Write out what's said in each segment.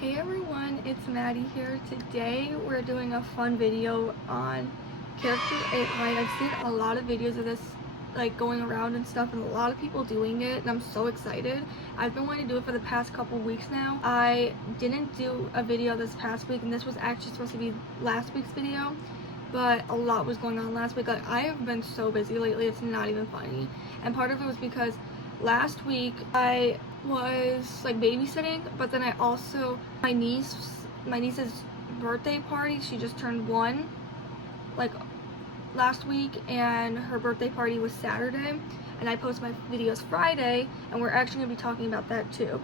Hey everyone, it's Maddie here. Today we're doing a fun video on Character.ai. I've seen a lot of videos of this like going around and stuff, and a lot of people doing it, and I'm so excited. I've been wanting to do it for the past couple weeks now. I didn't do a video this past week, and this was actually supposed to be last week's video, but a lot was going on last week. Like, I have been so busy lately, it's not even funny. And part of it was because last week I was like babysitting, but then I also, my niece's birthday party, she just turned 1 like last week, and her birthday party was Saturday, and I post my videos Friday, and we're actually going to be talking about that too.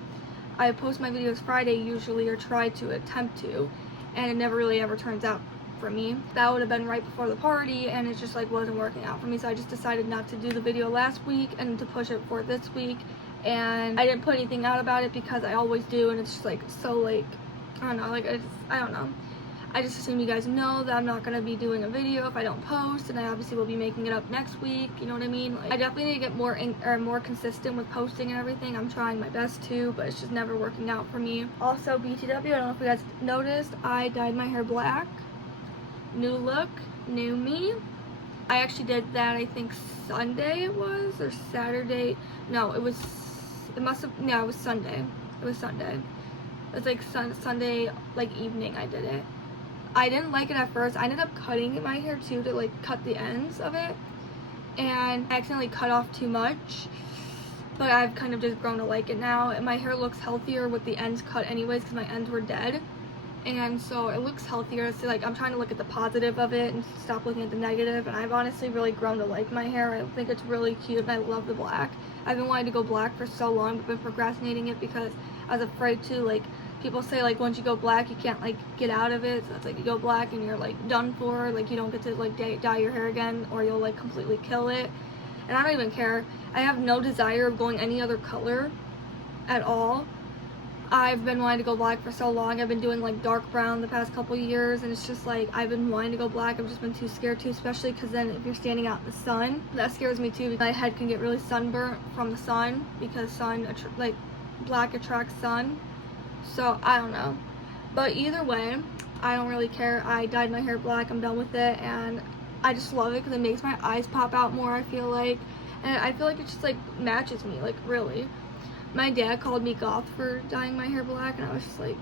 I post my videos Friday usually, or try to attempt to, and it never really ever turns out for me. That would have been right before the party, and it just like wasn't working out for me, so I just decided not to do the video last week and to push it for this week. And I didn't put anything out about it because I always do, and it's just like so like, I don't know, like I don't know. I just assume you guys know that I'm not going to be doing a video if I don't post, and I obviously will be making it up next week, you know what I mean? Like, I definitely need to get more consistent with posting and everything. I'm trying my best to, but it's just never working out for me. Also, BTW, I don't know if you guys noticed, I dyed my hair black. New look, new me. I actually did that, I think Sunday it was, or Saturday. No, it was Sunday. It was Sunday. It was like Sunday like evening I did it. I didn't like it at first. I ended up cutting my hair too, to like cut the ends of it, and I accidentally cut off too much, but I've kind of just grown to like it now, and my hair looks healthier with the ends cut anyways, because my ends were dead. And so it looks healthier. So like, I'm trying to look at the positive of it and stop looking at the negative, and I've honestly really grown to like my hair. I think it's really cute, and I love the black. I've been wanting to go black for so long, but been procrastinating it because I was afraid to, like, people say like once you go black you can't like get out of it, so it's like you go black and you're like done for, like you don't get to like dye your hair again, or you'll like completely kill it. And I don't even care. I have no desire of going any other color at all. I've been wanting to go black for so long. I've been doing like dark brown the past couple years, and it's just like I've been wanting to go black. I've just been too scared to, especially because then if you're standing out in the sun, that scares me too, because my head can get really sunburnt from the sun, because black attracts sun. So I don't know, but either way, I don't really care. I dyed my hair black, I'm done with it, and I just love it because it makes my eyes pop out more, I feel like, and I feel like it just like matches me, like really. My dad called me goth for dyeing my hair black, and I was just like,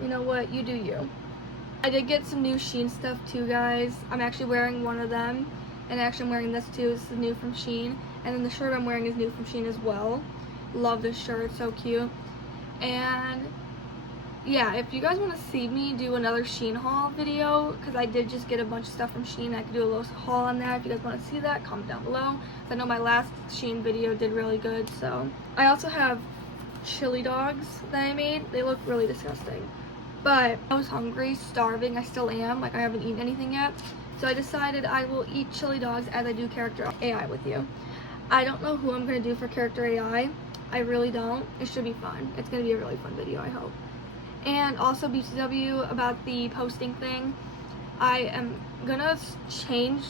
you know what, you do you. I did get some new Shein stuff too, guys. I'm actually wearing one of them, and actually I'm wearing this too. This is new from Shein, and then the shirt I'm wearing is new from Shein as well. Love this shirt, it's so cute. And yeah, if you guys want to see me do another Shein haul video, because I did just get a bunch of stuff from Shein, I could do a little haul on that. If you guys want to see that, comment down below. I know my last Shein video did really good. So I also have chili dogs that I made. They look really disgusting, but I was hungry, starving. I still am, like I haven't eaten anything yet, so I decided I will eat chili dogs as I do Character.ai with you. I don't know who I'm going to do for Character.ai. I really don't. It should be fun. It's going to be a really fun video, I hope. And also, BTW, about the posting thing, I am gonna change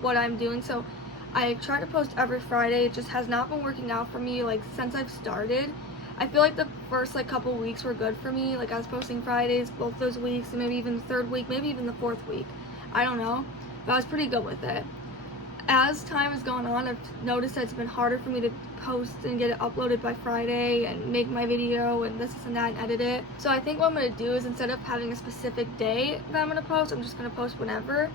what I'm doing. So I try to post every Friday. It just has not been working out for me, like, since I've started. I feel like the first like couple weeks were good for me. Like, I was posting Fridays both those weeks, and maybe even the third week, maybe even the fourth week, I don't know, but I was pretty good with it. As time has gone on, I've noticed that it's been harder for me to post and get it uploaded by Friday and make my video and this and that and edit it. So I think what I'm going to do is, instead of having a specific day that I'm going to post, I'm just going to post whenever,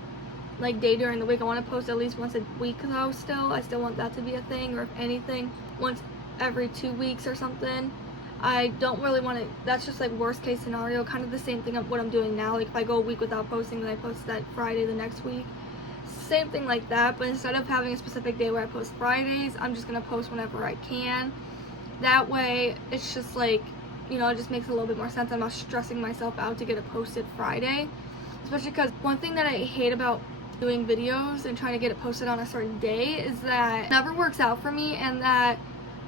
like day during the week. I want to post at least once a week though still. I still want that to be a thing, or if anything, once every 2 weeks or something. I don't really want to, that's just like worst case scenario, kind of the same thing of what I'm doing now. Like if I go a week without posting, then I post that Friday the next week. Same thing like that, but instead of having a specific day where I post Fridays, I'm just gonna post whenever I can. That way it's just like, you know, it just makes a little bit more sense. I'm not stressing myself out to get it posted Friday, especially because one thing that I hate about doing videos and trying to get it posted on a certain day is that it never works out for me, and that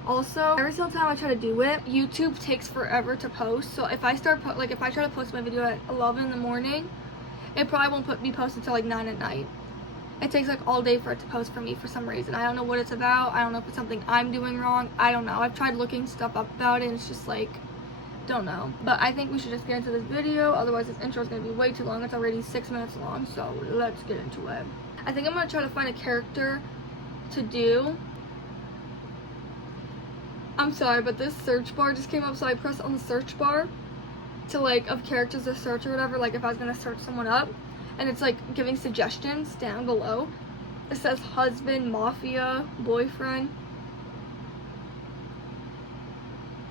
also every single time I try to do it, YouTube takes forever to post. So if I if I try to post my video at 11 in the morning, it probably won't be posted till like 9 at night. it takes like all day for it to post for me for some reason. I don't know what it's about. I don't know if it's something I'm doing wrong. I don't know. I've tried looking stuff up about it and it's just like, don't know. But I think we should just get into this video, otherwise this intro is going to be way too long. It's already 6 minutes long, so let's get into it. I think I'm going to try to find a character to do. I'm sorry, but this search bar just came up, so I pressed on the search bar to like of characters to search or whatever, like if I was going to search someone up, and it's like giving suggestions down below. It says husband, mafia, boyfriend,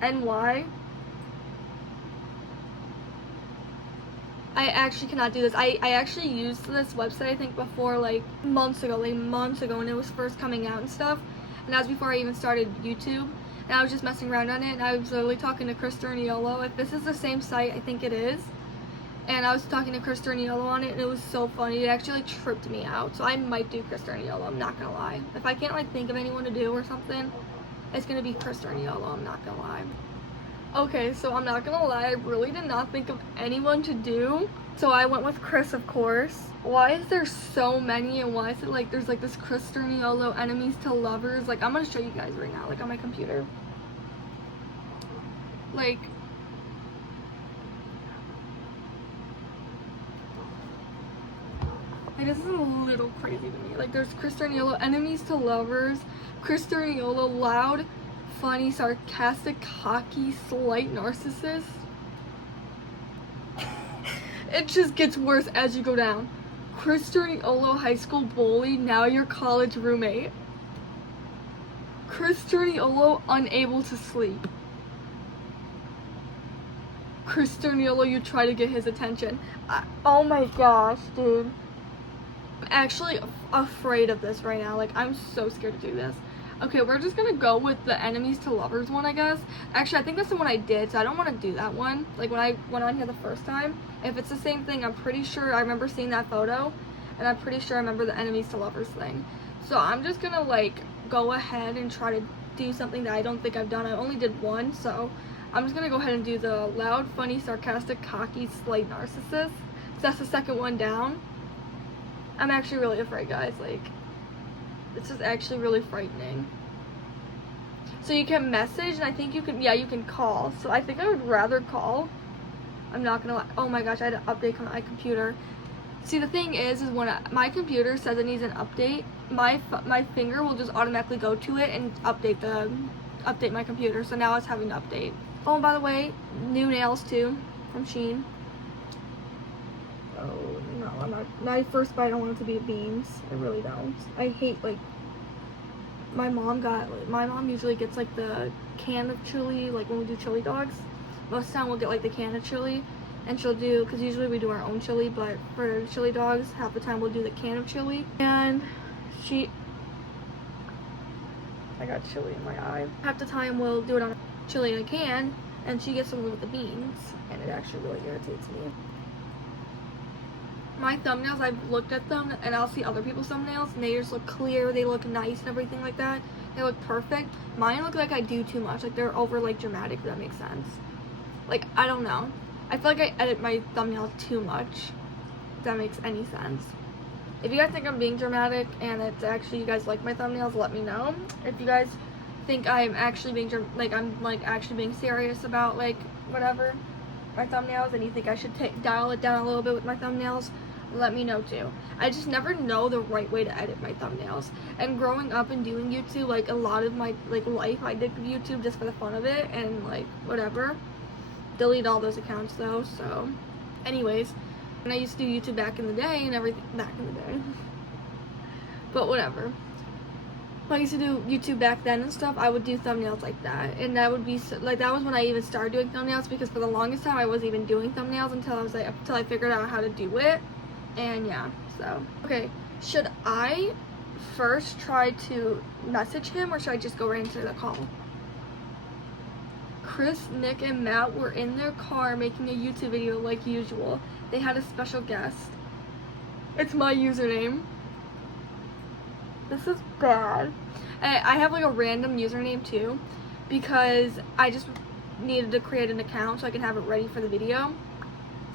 NY. I actually cannot do this. I actually used this website, I think, before, like months ago, when it was first coming out and stuff. And that was before I even started YouTube. And I was just messing around on it, and I was literally talking to Chris Turniolo. If this is the same site, I think it is. And I was talking to Chris Turniolo on it, and it was so funny. It actually like tripped me out. So I might do Chris Turniolo, I'm not gonna lie. If I can't like think of anyone to do or something, it's gonna be Chris Turniolo, I'm not gonna lie. Okay, so I'm not gonna lie, I really did not think of anyone to do. So I went with Chris, of course. Why is there so many, and why is it like there's like this Chris Turniolo enemies to lovers? Like, I'm gonna show you guys right now, like on my computer. Like, this is a little crazy to me. Like, there's Chris Turniolo enemies to lovers, Chris Turniolo loud, funny, sarcastic, cocky, slight narcissist. It just gets worse as you go down. Chris Turniolo high school bully, now your college roommate. Chris Turniolo unable to sleep. Chris Turniolo, you try to get his attention. Oh my gosh, dude. I'm actually afraid of this right now. Like, I'm so scared to do this. Okay, we're just gonna go with the enemies to lovers one, I guess. Actually, I think that's the one I did, so I don't want to do that one. Like, when I went on here the first time, if it's the same thing, I'm pretty sure I remember seeing that photo, and I'm pretty sure I remember the enemies to lovers thing. So I'm just gonna like go ahead and try to do something that I don't think I've done. I only did one, so I'm just gonna go ahead and do the loud, funny, sarcastic, cocky, slight narcissist. So that's the second one down. I'm actually really afraid, guys. Like, this is actually really frightening. So you can message, and I think you can, yeah, you can call. So I think I would rather call. I'm not gonna lie. Oh my gosh, I had an update on my computer. See, the thing is when my computer says it needs an update, my finger will just automatically go to it and update my computer. So now it's having to update. Oh, and by the way, new nails too from Shein. Oh no, I'm not. My first bite, I don't want it to be beans. I really don't. I hate, like, my mom usually gets like the can of chili, like when we do chili dogs. Most of the time we'll get like the can of chili, and she'll do, because usually we do our own chili, but for chili dogs, half the time we'll do the can of chili. And I got chili in my eye. Half the time we'll do it on chili in a can, and she gets some with the beans, and it actually really irritates me. My thumbnails, I've looked at them and I'll see other people's thumbnails and they just look clear, they look nice and everything like that. They look perfect. Mine look like I do too much, like they're over like dramatic, if that makes sense. Like, I don't know. I feel like I edit my thumbnails too much, if that makes any sense. If you guys think I'm being dramatic and it's actually, you guys like my thumbnails, let me know. If you guys think I'm actually being, actually being serious about like whatever, my thumbnails, and you think I should dial it down a little bit with my thumbnails, let me know too. I just never know the right way to edit my thumbnails. And growing up and doing YouTube, like a lot of my life, I did YouTube just for the fun of it and like whatever. Delete all those accounts though. So, anyways, and I used to do YouTube back in the day and everything back in the day. But whatever. When I used to do YouTube back then and stuff, I would do thumbnails like that, and that would be like, that was when I even started doing thumbnails, because for the longest time I wasn't even doing thumbnails until I figured out how to do it. And yeah, so okay, should I first try to message him, or should I just go right into the call? Chris, Nick, and Matt were in their car making a YouTube video like usual. They had a special guest. It's my username. This is bad. I have like a random username too, because I just needed to create an account so I can have it ready for the video.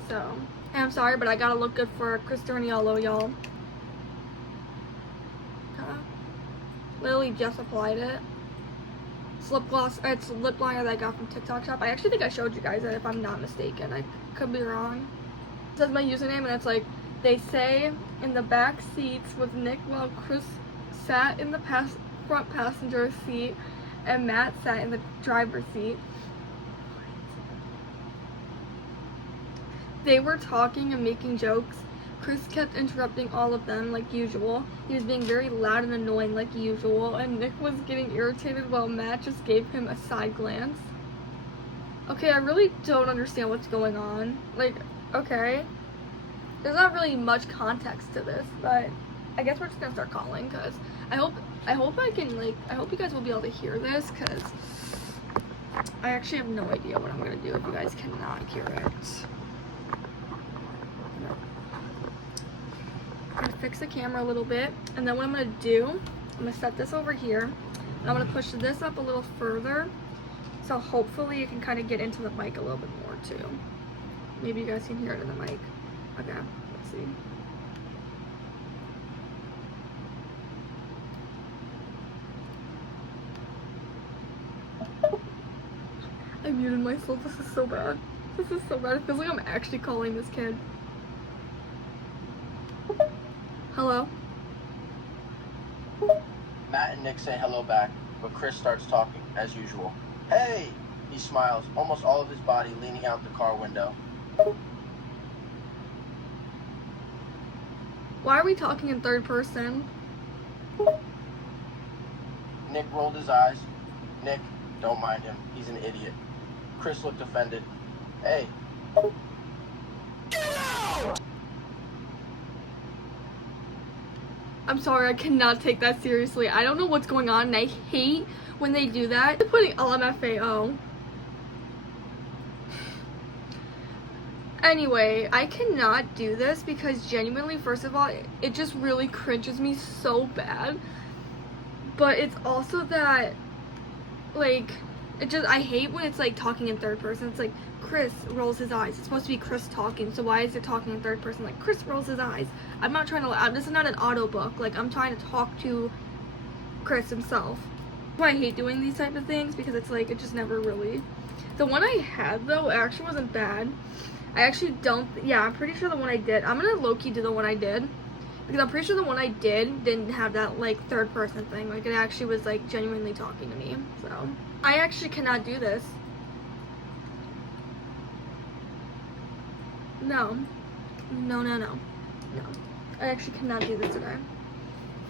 So, and I'm sorry, but I gotta look good for Chris Turniolo, y'all. Literally just applied it. It's lip gloss. It's lip liner that I got from TikTok shop. I actually think I showed you guys it if I'm not mistaken. I could be wrong. It says my username and it's like, they say in the back seats with Nick while Chris sat in the front passenger seat and Matt sat in the driver's seat. They were talking and making jokes. Chris kept interrupting all of them like usual. He was being very loud and annoying like usual, and Nick was getting irritated while Matt just gave him a side glance. Okay, I really don't understand what's going on. Like, okay. There's not really much context to this, but I guess we're just gonna start calling, because I hope I can, like, I hope you guys will be able to hear this, because I actually have no idea what I'm gonna do if you guys cannot hear it. I'm gonna fix the camera a little bit, and then what I'm gonna do, I'm gonna set this over here, and I'm gonna push this up a little further, so hopefully you can kind of get into the mic a little bit more too. Maybe you guys can hear it in the mic. Okay, let's see. I muted myself. This is so bad. This is so bad. It feels like I'm actually calling this kid. Hello? Matt and Nick say hello back, but Chris starts talking, as usual. Hey! He smiles, almost all of his body leaning out the car window. Why are we talking in third person? Nick rolled his eyes. Nick, don't mind him. He's an idiot. Chris looked offended. Hey. Get out! I'm sorry, I cannot take that seriously. I don't know what's going on, and I hate when they do that. They're putting LMFAO. Anyway, I cannot do this because genuinely, first of all, it just really cringes me so bad. But it's also that, like, I hate when it's like talking in third person. It's like Chris rolls his eyes. It's supposed to be Chris talking, so why is it talking in third person? Like, Chris rolls his eyes. I'm not trying to, this is not an audiobook. Like, I'm trying to talk to Chris himself. That's why I hate doing these type of things, because it's like, it just never really. The one I had, though, actually wasn't bad. I actually don't, yeah, I'm pretty sure the one I did, I'm gonna low-key do the one I did, because I'm pretty sure the one I did didn't have that, like, third person thing. Like, it actually was, like, genuinely talking to me, so. I actually cannot do this. No. No, no, no. No. I actually cannot do this today.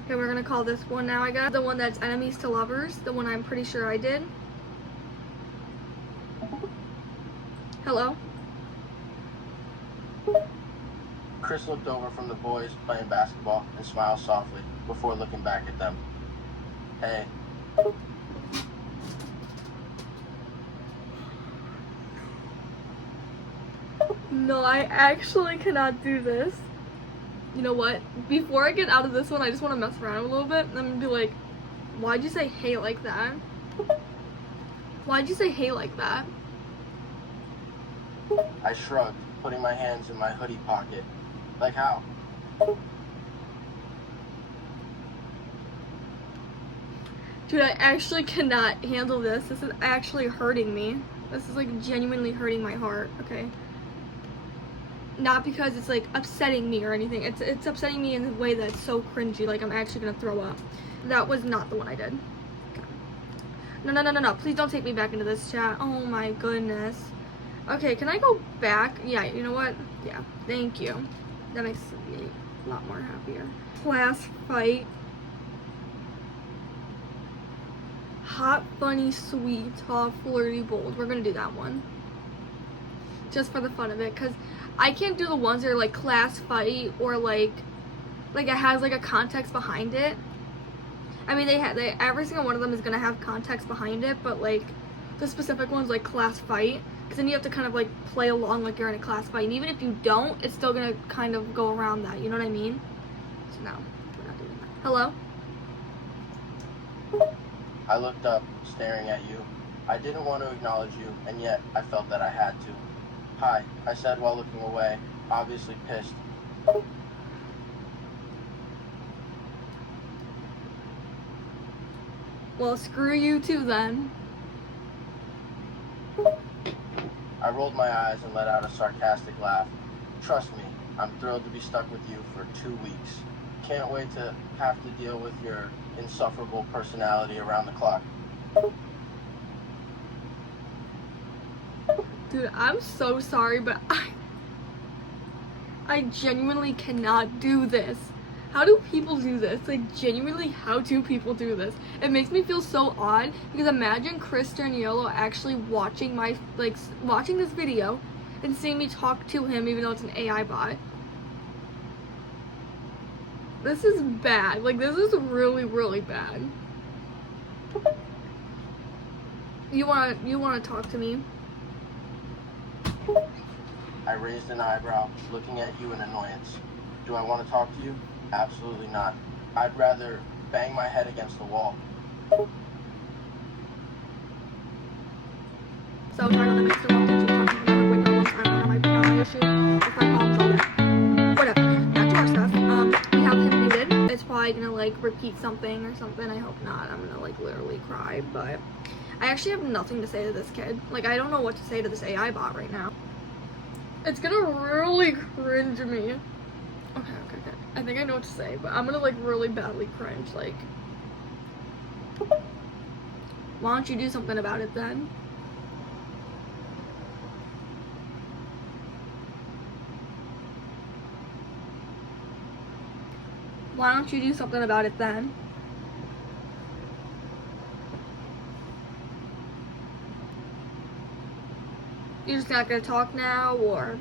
Okay, we're gonna call this one now, I guess. The one that's enemies to lovers, the one I'm pretty sure I did. Hello? Chris looked over from the boys playing basketball and smiled softly before looking back at them. Hey. No, I actually cannot do this. You know what? Before I get out of this one, I just want to mess around a little bit. I'm gonna be like, why'd you say hey like that? Why'd you say hey like that? I shrugged, putting my hands in my hoodie pocket. Like how? Dude, I actually cannot handle this. This is actually hurting me. This is like genuinely hurting my heart, okay? Not because it's like upsetting me or anything. It's upsetting me in a way that's so cringy, like I'm actually gonna throw up. That was not the one I did. Okay. No, no, no, no, no. Please don't take me back into this chat. Oh my goodness. Okay, can I go back? Yeah, you know what? Yeah, thank you. That makes me a lot more happier. Class fight. Hot, funny, sweet, tall, flirty, bold. We're gonna do that one. Just for the fun of it, because I can't do the ones that are like class fight or like it has like a context behind it. I mean, every single one of them is gonna have context behind it, but like the specific ones like class fight, because then you have to kind of like play along like you're in a class fight, and even if you don't, it's still gonna kind of go around that. You know what I mean? So no, we're not doing that. Hello? I looked up, staring at you. I didn't want to acknowledge you, and yet I felt that I had to. Hi, I said while looking away, obviously pissed. Well, screw you too then. I rolled my eyes and let out a sarcastic laugh. Trust me, I'm thrilled to be stuck with you for 2 weeks. Can't wait to have to deal with your insufferable personality around the clock. Dude, I'm so sorry, but I genuinely cannot do this. How do people do this? Like, genuinely, how do people do this? It makes me feel so odd, because imagine Chris Yellow actually watching watching this video and seeing me talk to him even though it's an AI bot. This is bad. Like, this is really, really bad. You wanna talk to me? I raised an eyebrow, looking at you in annoyance. Do I want to talk to you? Absolutely not. I'd rather bang my head against the wall. So sorry about the mixed up talking about I don't know my issue with my problems all day. Whatever. Back to our stuff. We have him muted. It's probably gonna like repeat something or something. I hope not. I'm gonna like literally cry, but I actually have nothing to say to this kid. Like, I don't know what to say to this AI bot right now. It's gonna really cringe me. Okay. I think I know what to say, but I'm gonna like really badly cringe. Like, why don't you do something about it then? Why don't you do something about it then? You're just not gonna talk now, or?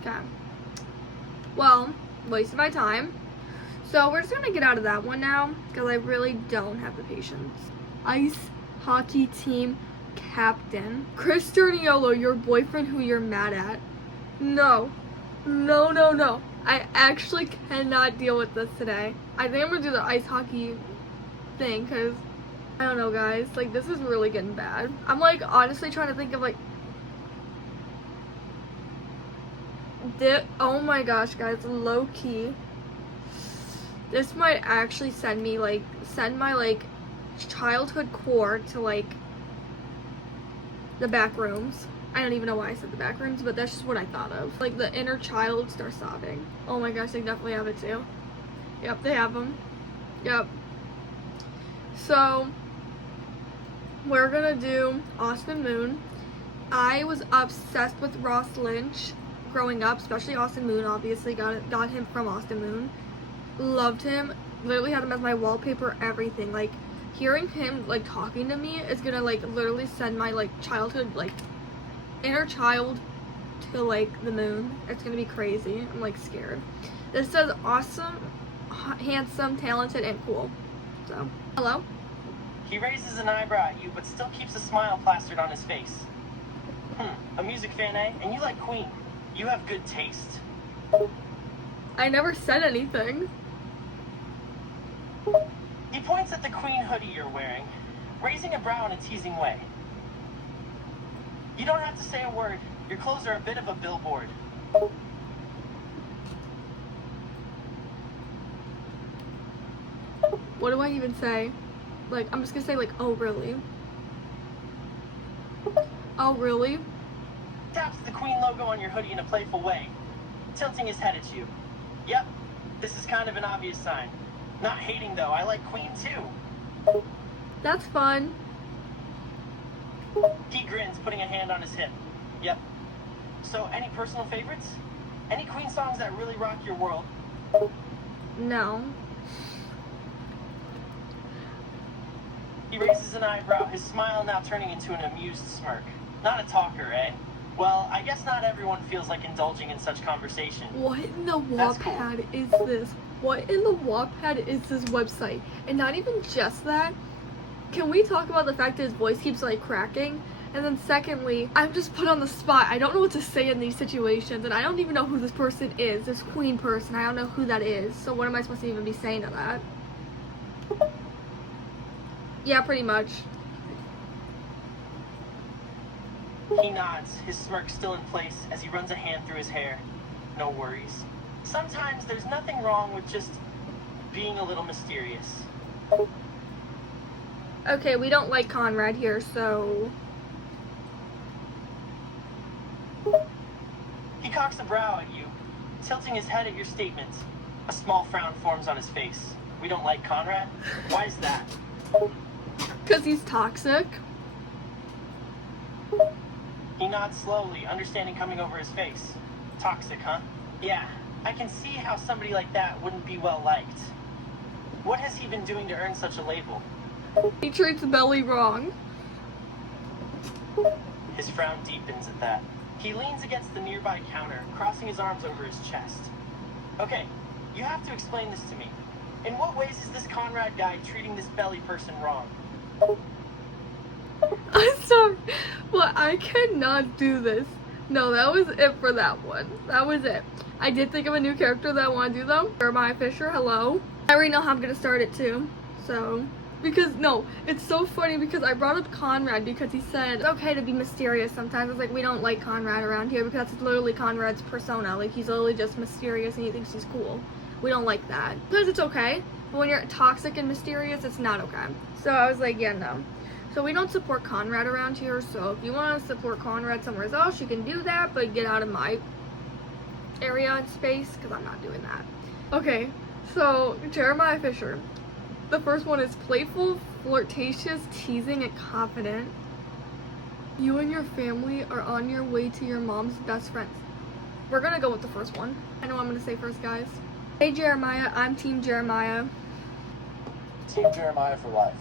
Okay. Well, wasted my time. So we're just gonna get out of that one now, because I really don't have the patience. Ice hockey team captain. Chris Yellow, your boyfriend who you're mad at. No. I actually cannot deal with this today. I think I'm gonna do the ice hockey thing, because I don't know, guys. Like, this is really getting bad. I'm like honestly trying to think of like oh my gosh, guys, low key, this might actually send my like childhood core to like the back rooms. I don't even know why I said the back rooms, but that's just what I thought of. Like, the inner child starts sobbing. Oh my gosh, they definitely have it too. Yep, they have them. Yep. So we're gonna do Austin Moon. I was obsessed with Ross Lynch growing up, especially Austin Moon. Obviously got him from Austin Moon. Loved him. Literally had him as my wallpaper, everything. Like, hearing him like talking to me is gonna like literally send my like childhood, like inner child to like the moon. It's gonna be crazy. I'm like scared. This says awesome, handsome, talented, and cool. So, hello? He raises an eyebrow at you, but still keeps a smile plastered on his face. A music fan, eh? And you like Queen. You have good taste. I never said anything. He points at the Queen hoodie you're wearing, raising a brow in a teasing way. You don't have to say a word. Your clothes are a bit of a billboard. What do I even say? Like, I'm just gonna say like, oh really? Oh really? Taps the Queen logo on your hoodie in a playful way, tilting his head at you. Yep, this is kind of an obvious sign. Not hating though, I like Queen too. That's fun. He grins, putting a hand on his hip. Yep. So, any personal favorites? Any Queen songs that really rock your world? No. He raises an eyebrow, his smile now turning into an amused smirk. Not a talker, eh? Well, I guess not everyone feels like indulging in such conversation. What in the That's Wattpad cool. is this? What in the Wattpad is this website? And not even just that. Can we talk about the fact that his voice keeps like cracking? And then secondly, I'm just put on the spot. I don't know what to say in these situations, and I don't even know who this person is, this Queen person. I don't know who that is. So what am I supposed to even be saying to that? Yeah, pretty much. He nods, his smirk still in place as he runs a hand through his hair. No worries. Sometimes there's nothing wrong with just being a little mysterious. Okay, we don't like Conrad here, so... He cocks a brow at you, tilting his head at your statements. A small frown forms on his face. We don't like Conrad? Why is that? Because he's toxic. He nods slowly, understanding coming over his face. Toxic, huh? Yeah, I can see how somebody like that wouldn't be well liked. What has he been doing to earn such a label? He treats Belly wrong. His frown deepens at that. He leans against the nearby counter, crossing his arms over his chest. Okay, you have to explain this to me. In what ways is this Conrad guy treating this Belly person wrong? I'm sorry, but I cannot do this. No, that was it for that one. That was it. I did think of a new character that I want to do though. Jeremiah Fisher, hello. I already know how I'm gonna start it too. So, because no, it's so funny because I brought up Conrad because he said it's okay to be mysterious sometimes. It's like we don't like Conrad around here because that's literally Conrad's persona. Like he's literally just mysterious and he thinks he's cool. We don't like that. Because it's okay, but when you're toxic and mysterious, it's not okay. So I was like, yeah, no. So we don't support Conrad around here, so if you want to support Conrad somewhere else, you can do that, but get out of my area and space, because I'm not doing that. Okay, so Jeremiah Fisher. The first one is playful, flirtatious, teasing, and confident. You and your family are on your way to your mom's best friends. We're gonna go with the first one. I know what I'm gonna say first, guys. Hey Jeremiah, I'm Team Jeremiah. Team Jeremiah for life.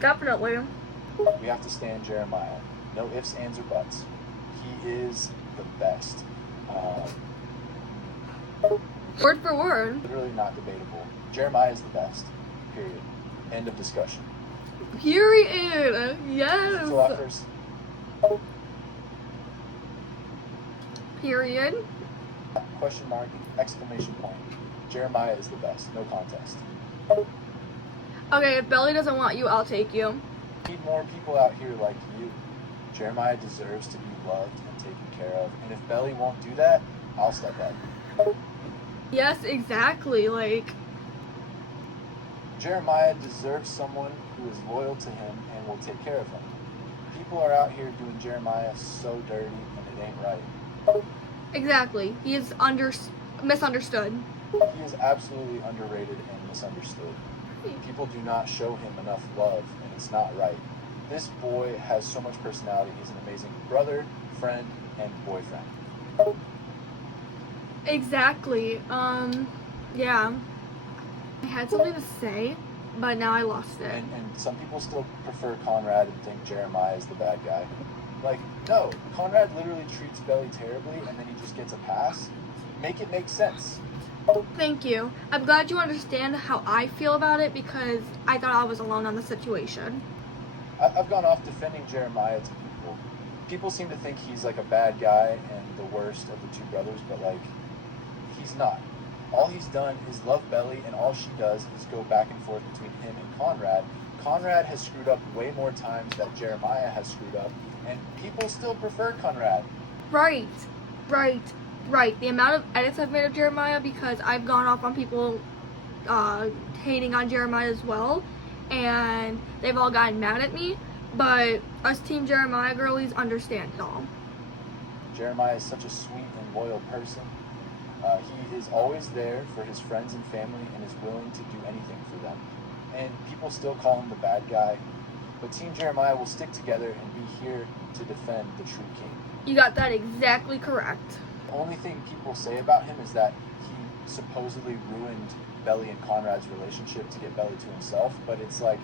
Definitely. We have to stand Jeremiah. No ifs, ands, or buts. He is the best. Word for word. Literally not debatable. Jeremiah is the best. Period. End of discussion. Period. Yes. Fill out first. Period. Question mark, exclamation point. Jeremiah is the best. No contest. Okay, if Belly doesn't want you, I'll take you. We need more people out here like you. Jeremiah deserves to be loved and taken care of. And if Belly won't do that, I'll step up. Yes, exactly. Like, Jeremiah deserves someone who is loyal to him and will take care of him. People are out here doing Jeremiah so dirty and it ain't right. exactly. He is misunderstood. He is absolutely underrated and misunderstood. People do not show him enough love, and it's not right. This boy has so much personality. He's an amazing brother, friend, and boyfriend. Exactly. Yeah. I had something to say, but now I lost it. And some people still prefer Conrad and think Jeremiah is the bad guy. Like, no, Conrad literally treats Belly terribly, and then he just gets a pass. Make it make sense. Thank you. I'm glad you understand how I feel about it because I thought I was alone on the situation. I've gone off defending Jeremiah to people. People seem to think he's like a bad guy and the worst of the two brothers, but like, he's not. All he's done is love Belly, and all she does is go back and forth between him and Conrad. Conrad has screwed up way more times than Jeremiah has screwed up, and people still prefer Conrad. Right. The amount of edits I've made of Jeremiah because I've gone off on people hating on Jeremiah as well, and they've all gotten mad at me, but us Team Jeremiah girlies understand it all. Jeremiah is such a sweet and loyal person. He is always there for his friends and family and is willing to do anything for them. And people still call him the bad guy, but Team Jeremiah will stick together and be here to defend the true king. You got that exactly correct. The only thing people say about him is that he supposedly ruined Belly and Conrad's relationship to get Belly to himself, but it's like,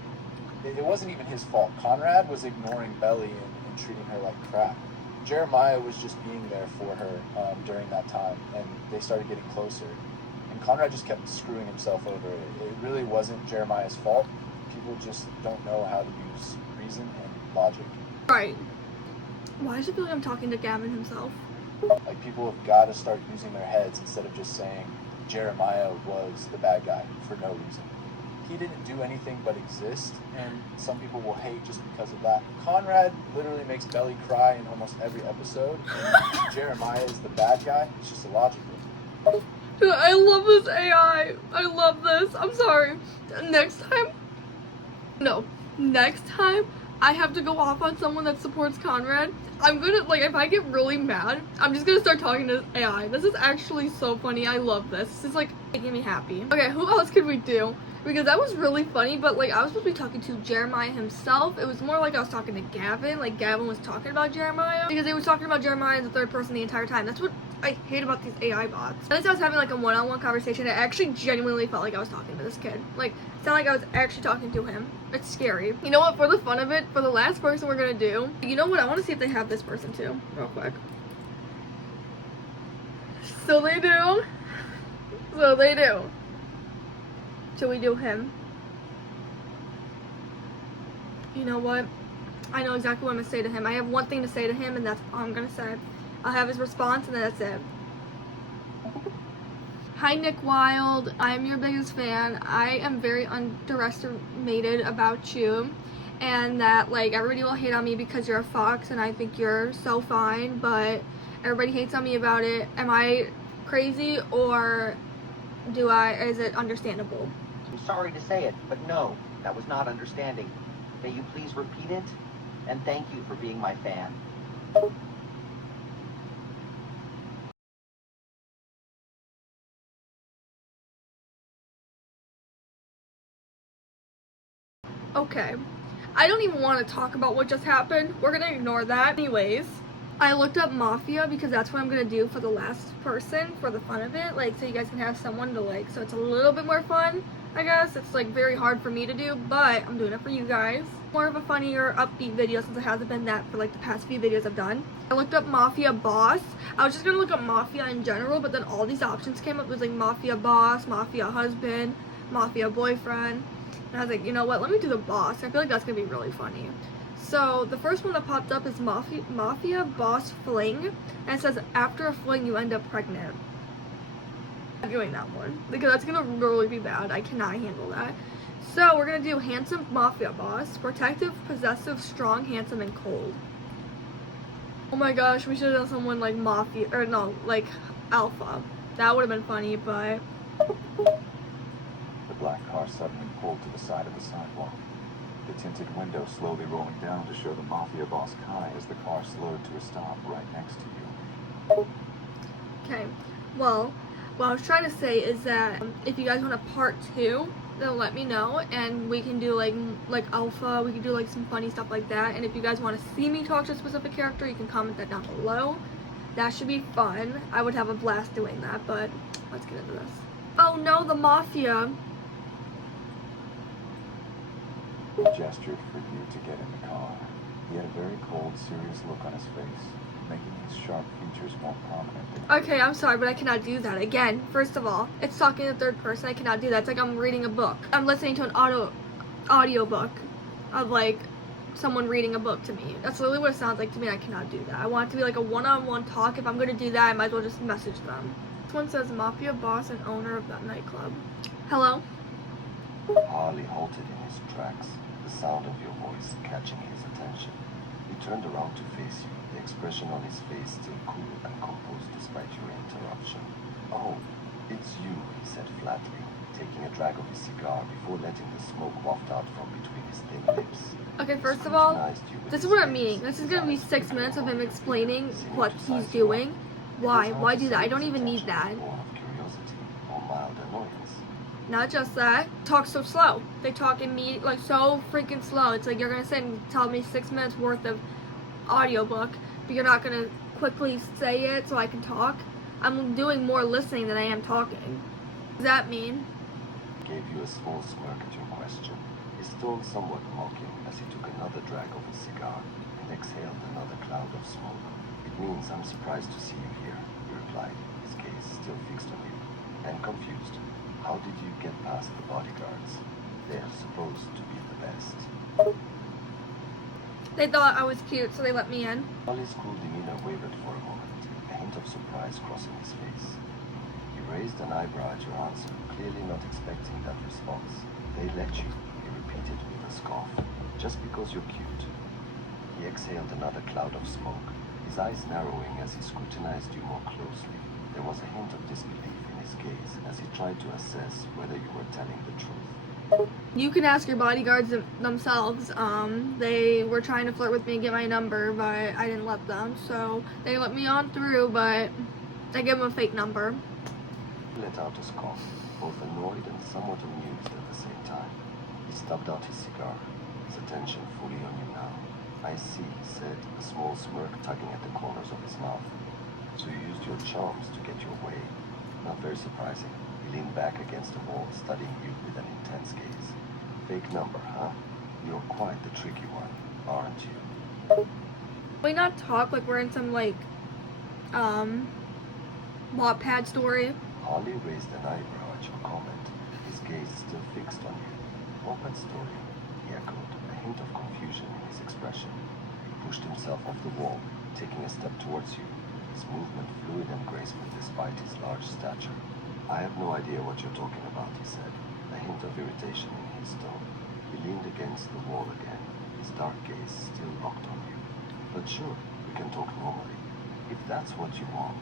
it wasn't even his fault. Conrad was ignoring Belly and treating her like crap. Jeremiah was just being there for her during that time, and they started getting closer. And Conrad just kept screwing himself over. It really wasn't Jeremiah's fault. People just don't know how to use reason and logic. Right. Why does it feel like I'm talking to Gavin himself? Like, people have got to start using their heads instead of just saying Jeremiah was the bad guy for no reason. He didn't do anything but exist, and some people will hate just because of that. Conrad literally makes Belly cry in almost every episode, and Jeremiah is the bad guy. It's just illogical. Dude, I love this AI. I love this. I'm sorry. Next time, No, next time I have to go off on someone that supports Conrad, I'm gonna, like, if I get really mad, I'm just gonna start talking to AI. This is actually so funny. I love this. This is, like, making me happy. Okay, who else could we do? Because that was really funny, but, like, I was supposed to be talking to Jeremiah himself. It was more like I was talking to Gavin. Like, Gavin was talking about Jeremiah. Because they were talking about Jeremiah in the third person the entire time. That's what I hate about these AI bots. At least I was having, like, a one-on-one conversation. I actually genuinely felt like I was talking to this kid. Like, it sounded like I was actually talking to him. It's scary. You know what? For the fun of it, for the last person we're gonna do, you know what? I want to see if they have this person too, real quick. So they do. So they do. Should we do him? You know what? I know exactly what I'm gonna say to him. I have one thing to say to him, and that's all I'm gonna say. I'll have his response, and then that's it. Hi Nick Wild, I'm your biggest fan. I am very underestimated about you, and that, like, everybody will hate on me because you're a fox and I think you're so fine, but everybody hates on me about it. Am I crazy, or is it understandable? I'm sorry to say it, but no, that was not understanding. May you please repeat it? And thank you for being my fan. Okay, I don't even want to talk about what just happened. We're gonna ignore that. Anyways, I looked up Mafia because that's what I'm gonna do for the last person, for the fun of it, like, so you guys can have someone to, like, so it's a little bit more fun, I guess. It's, like, very hard for me to do, but I'm doing it for you guys. More of a funnier, upbeat video since it hasn't been that for, like, the past few videos I've done. I looked up Mafia Boss. I was just gonna look up Mafia in general, but then all these options came up. It was, like, Mafia Boss, Mafia Husband, Mafia Boyfriend. And I was like, you know what, let me do the boss. I feel like that's gonna be really funny. So the first one that popped up is Mafia Boss Fling. And it says, after a fling, you end up pregnant. I'm doing that one because that's gonna really be bad. I cannot handle that. So we're gonna do Handsome Mafia Boss. Protective, possessive, strong, handsome, and cold. Oh my gosh, we should have done someone like Mafia, or no, like Alpha. That would have been funny, but... The black car suddenly pulled to the side of the sidewalk. The tinted window slowly rolling down to show the Mafia Boss Kai as the car slowed to a stop right next to you. Okay, well, what I was trying to say is that if you guys want a part 2, then let me know, and we can do like Alpha, we can do like some funny stuff like that. And if you guys want to see me talk to a specific character, you can comment that down below. That should be fun. I would have a blast doing that, but let's get into this. Oh no, the Mafia. He gestured for you to get in the car. He had a very cold, serious look on his face, making his sharp features more prominent. Okay, I'm sorry, but I cannot do that. Again, first of all, it's talking in the third person. I cannot do that. It's like I'm reading a book. I'm listening to an audio book of, like, someone reading a book to me. That's literally what it sounds like to me. I cannot do that. I want it to be like a one-on-one talk. If I'm going to do that, I might as well just message them. This one says, Mafia Boss and owner of that nightclub. Hello? Harley halted in his tracks, the sound of your voice catching his attention. He turned around to face you, the expression on his face still cool and composed despite your interruption. "Oh, it's you," he said flatly, taking a drag of his cigar before letting the smoke waft out from between his thin lips. Okay, first of all, this is what I'm meaning. This is going to be 6 minutes of him explaining what he's doing. Why? Why do that? I don't even need that. Not just that, talk so slow. They talk immediately, like, so freaking slow. It's like you're gonna sit and tell me 6 minutes worth of audiobook, but you're not gonna quickly say it so I can talk. I'm doing more listening than I am talking. What does that mean? Gave you a small smirk at your question. His tone somewhat mocking as he took another drag of his cigar and exhaled another cloud of smoke. "It means I'm surprised to see you here," he replied, his gaze still fixed on you, and confused. "How did you get past the bodyguards? They're supposed to be the best." They thought I was cute, so they let me in. Holly's cool demeanor wavered for a moment, a hint of surprise crossing his face. He raised an eyebrow at your answer, clearly not expecting that response. "They let you," he repeated with a scoff, "just because you're cute." He exhaled another cloud of smoke, his eyes narrowing as he scrutinized you more closely. There was a hint of disbelief in his gaze as he tried to assess whether you were telling the truth. You can ask your bodyguards themselves. They were trying to flirt with me and get my number, but I didn't let them. So they let me on through, but I gave them a fake number. He let out a scoff, both annoyed and somewhat amused at the same time. He stubbed out his cigar, his attention fully on you now. I see, he said, a small smirk tugging at the corners of his mouth. So you used your charms to get your way. Not very surprising. He leaned back against the wall, studying you with an intense gaze. Fake number, huh? You're quite the tricky one, aren't you? We not talk like we're in some like Wattpad story. Harley raised an eyebrow at your comment, his gaze still fixed on you. Wattpad story, he echoed, a hint of confusion in his expression. He pushed himself off the wall, taking a step towards you, his movement fluid and graceful despite his large stature. I have no idea what you're talking about, he said, a hint of irritation in his tone. He leaned against the wall again, his dark gaze still locked on you. But sure, we can talk normally, if that's what you want.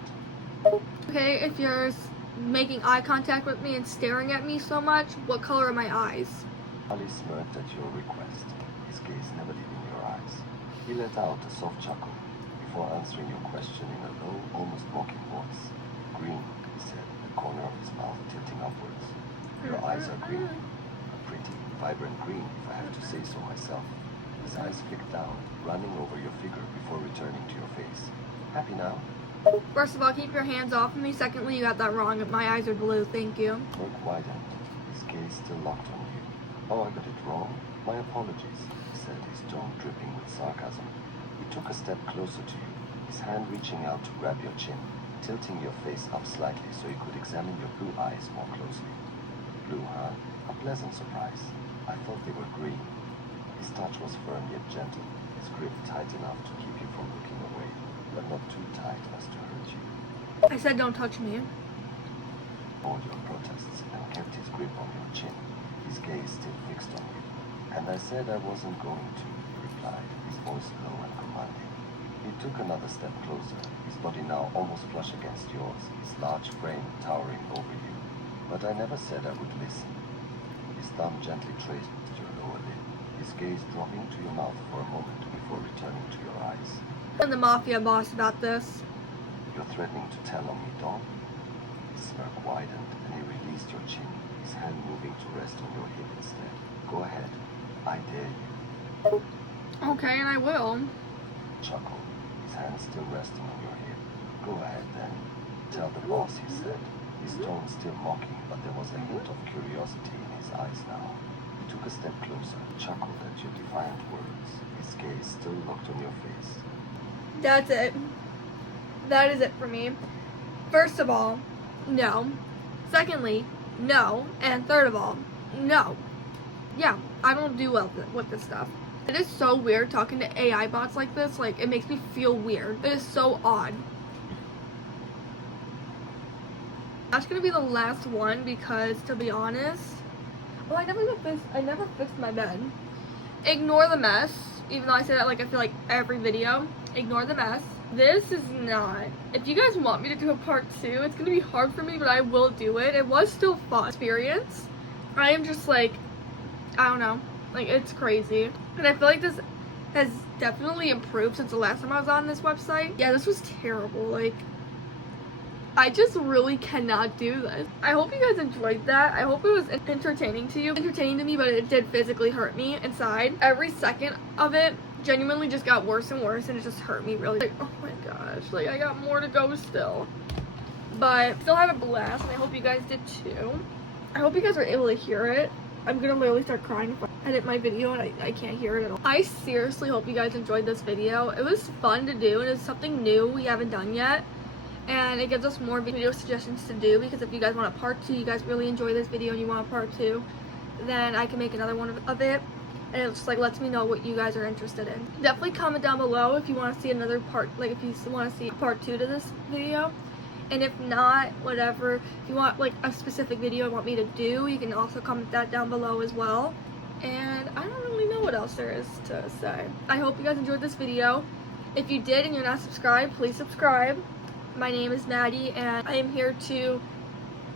Okay, if you're making eye contact with me and staring at me so much, what color are my eyes? Ali smirked at your request, his gaze never leaving your eyes. He let out a soft chuckle before answering your question in a low, almost mocking voice. Green, he said, the corner of his mouth tilting upwards. Your eyes are green. A pretty, vibrant green, if I have to say so myself. His eyes flicked down, running over your figure before returning to your face. Happy now? First of all, keep your hands off of me. Secondly, you got that wrong. My eyes are blue, thank you. Look widened, his gaze still locked on you. Oh, I got it wrong? My apologies, he said, his tone dripping with sarcasm. He took a step closer to you, his hand reaching out to grab your chin, tilting your face up slightly so he could examine your blue eyes more closely. Blue, huh? A pleasant surprise. I thought they were green. His touch was firm yet gentle, his grip tight enough to keep you from looking away, but not too tight as to hurt you. I said don't touch me. All your protests and kept his grip on your chin, his gaze still fixed on you. And I said I wasn't going to, he replied, his voice low and commanding. He took another step closer, his body now almost flush against yours, his large frame towering over you. But I never said I would listen. His thumb gently traced your lower lip, his gaze dropping to your mouth for a moment before returning to your eyes. I'm the mafia boss about this. You're threatening to tell on me, Don? His smirk widened and he released your chin, his hand moving to rest on your hip instead. Go ahead. I dare you. Okay, and I will. Chuckled, his hand still resting on your hip. Go ahead then. Tell the boss, he said, his tone still mocking, but there was a hint of curiosity in his eyes now. He took a step closer, chuckled at your defiant words, his gaze still locked on your face. That's it. That is it for me. First of all, no. Secondly, no. And third of all, no. Yeah, I don't do well with this stuff. It is so weird talking to AI bots like this. Like, it makes me feel weird. It is so odd. That's gonna be the last one because, to be honest, well, I never fixed my bed. Ignore the mess. Even though I say that like I feel like every video. Ignore the mess. This is not. If you guys want me to do a part 2, it's gonna be hard for me, but I will do it. It was still fun experience. I am just like, I don't know, like it's crazy. And I feel like this has definitely improved since the last time I was on this website. Yeah, this was terrible. Like, I just really cannot do this. I hope you guys enjoyed that. I hope it was entertaining to you. Entertaining to me, but it did physically hurt me inside. Every second of it genuinely just got worse and worse, and it just hurt me really. Like, oh my gosh, like I got more to go still. But still had a blast, and I hope you guys did too. I hope you guys were able to hear it. I'm gonna literally start crying if I edit my video and I can't hear it at all. I seriously hope you guys enjoyed this video. It was fun to do, and it's something new we haven't done yet. And it gives us more video suggestions to do, because if you guys want a part 2, you guys really enjoy this video and you want a part 2, then I can make another one of it. And it just like lets me know what you guys are interested in. Definitely comment down below if you want to see another part, like if you want to see part 2 to this video. And if not, whatever, if you want like a specific video you want me to do, you can also comment that down below as well. And I don't really know what else there is to say. I hope you guys enjoyed this video. If you did and you're not subscribed, please subscribe. My name is Maddie, and I am here to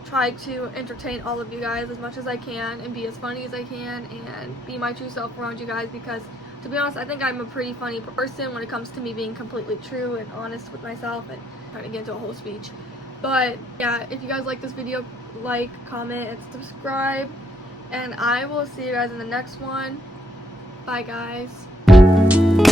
try to entertain all of you guys as much as I can and be as funny as I can and be my true self around you guys, because to be honest, I think I'm a pretty funny person when it comes to me being completely true and honest with myself and trying to get into a whole speech. But yeah, if you guys like this video, like, comment, and subscribe, and I will see you guys in the next one. Bye guys.